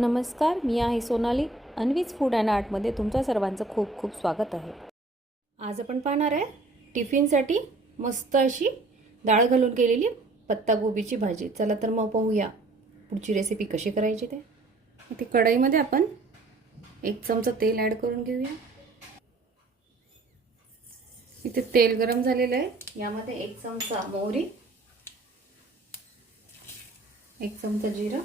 नमस्कार मी आहे सोनाली. अन्वीज फूड अँड आर्टमध्ये तुमच्या सर्वांचं खूप खूप स्वागत आहे. आज आपण पाहणार आहे टिफिनसाठी मस्त अशी डाळ घालून केलेली पत्तागोबीची भाजी. चला तर मग पाहूया पुढची रेसिपी कशी करायची ते. इथे कढईमध्ये आपण एक चमचा तेल ॲड करून घेऊया. इथे तेल गरम झालेलं आहे. यामध्ये एक चमचा मोहरी एक चमचा जिरं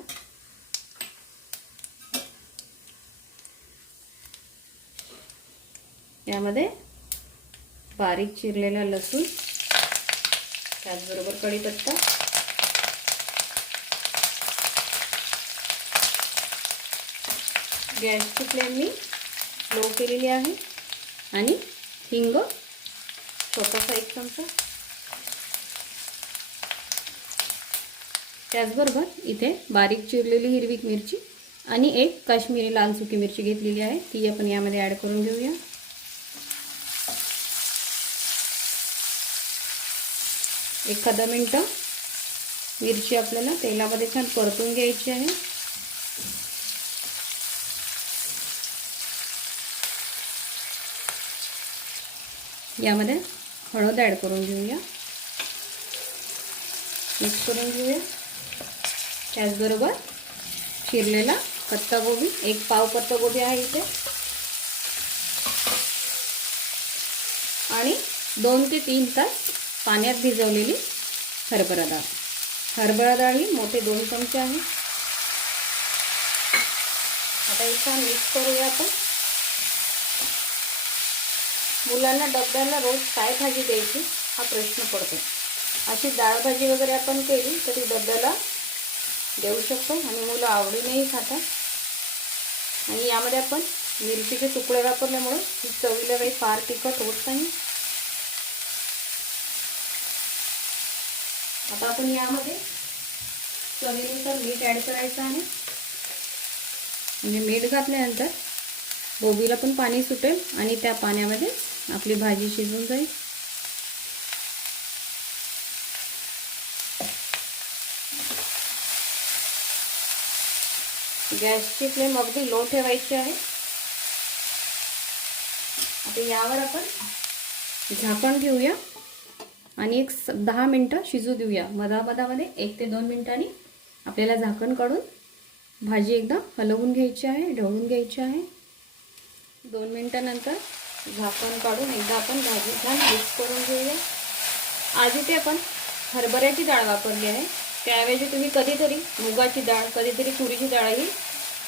यामध्ये बारीक चिरलेला लसूण त्याचबरोबर कढीपत्ता गॅसची फ्लेम मी लो केलेली आहे आणि हिंग छोटासा एक चमचा. त्याचबरोबर इथे बारीक चिरलेली हिरवी मिरची आणि एक काश्मीरी लाल सुकी मिरची घेतलेली आहे ती आपण यामध्ये ॲड करून घेऊया. एखादा मिनटं. मिरची आपल्याला तेलामध्ये छान परतून घ्यायची आहे. यामध्ये हळद ॲड करून घेऊया. मिक्स करून घेऊया. त्याचबरोबर चिरलेला पत्तागोबी एक पाव पत्तागोबी आहे इथे. आणि दोन ते तीन तास पाण्यात भिजवलेली हरभरा डाळ. हरभरा डाळ ही मोठे दोन चमचे आहे. आता हे छान मिक्स करूया आपण. मुलांना डब्याला रोज काय भाजी द्यायची हा प्रश्न पडतो. अशी डाळ भाजी वगैरे आपण केली तरी डब्याला देऊ शकतो आणि मुलं आवडीनेही खातात. आणि यामध्ये आपण मिरचीचे तुकडे वापरल्यामुळे ही चवीला काही फार तिखट होत नाही. आता आपण यामध्ये चवीनुसार मीठ ॲड करायचं आहे. म्हणजे मीठ घातल्यानंतर गोबीला पण पाणी सुटेल आणि त्या पाण्यामध्ये आपली भाजी शिजून जाईल. गॅसची फ्लेम अगदी लो ठेवायची आहे. आता यावर आपण झाकण घेऊया. आणि एक दहा मिनटं शिजू देऊया. मधामधामध्ये एक ते दोन मिनटांनी आपल्याला झाकण काढून भाजी एकदा हलवून घ्यायची आहे ढवळून घ्यायची आहे. दोन मिनटानंतर झाकण काढून एकदा आपण भाजी छान मिक्स करून घेऊया. आज इथे आपण हरभऱ्याची डाळ वापरली आहे. त्याऐवजी तुम्ही कधीतरी मुगाची डाळ कधीतरी तुरीची डाळही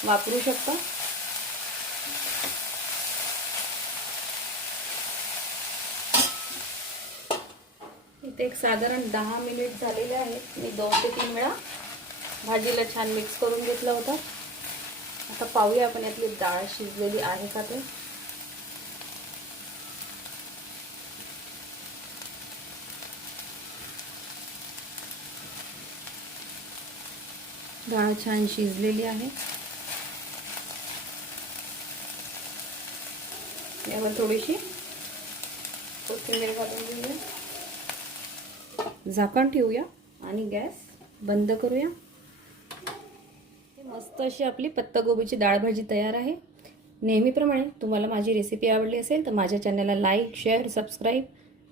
वापरू शकता. इथे एक साधारण दहा मिनिट झालेले आहेत. मी दोन ते तीन वेळा भाजीला छान मिक्स करून घेतला होता. आता पाहूया आपण यातली डाळ शिजलेली आहे का ते. डाळ छान शिजलेली आहे. यावर थोडीशी कोथिंबीर घालून घेऊया. झाकण ठेवूया आणि गॅस बंद करूया. मस्त अशी आपली पत्तागोबीची डाळ भाजी तयार आहे. नेहमीप्रमाणे तुम्हाला माझी रेसिपी आवडली असेल तर माझ्या चॅनलला लाईक शेअर सबस्क्राईब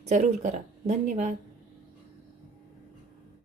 जरूर करा. धन्यवाद.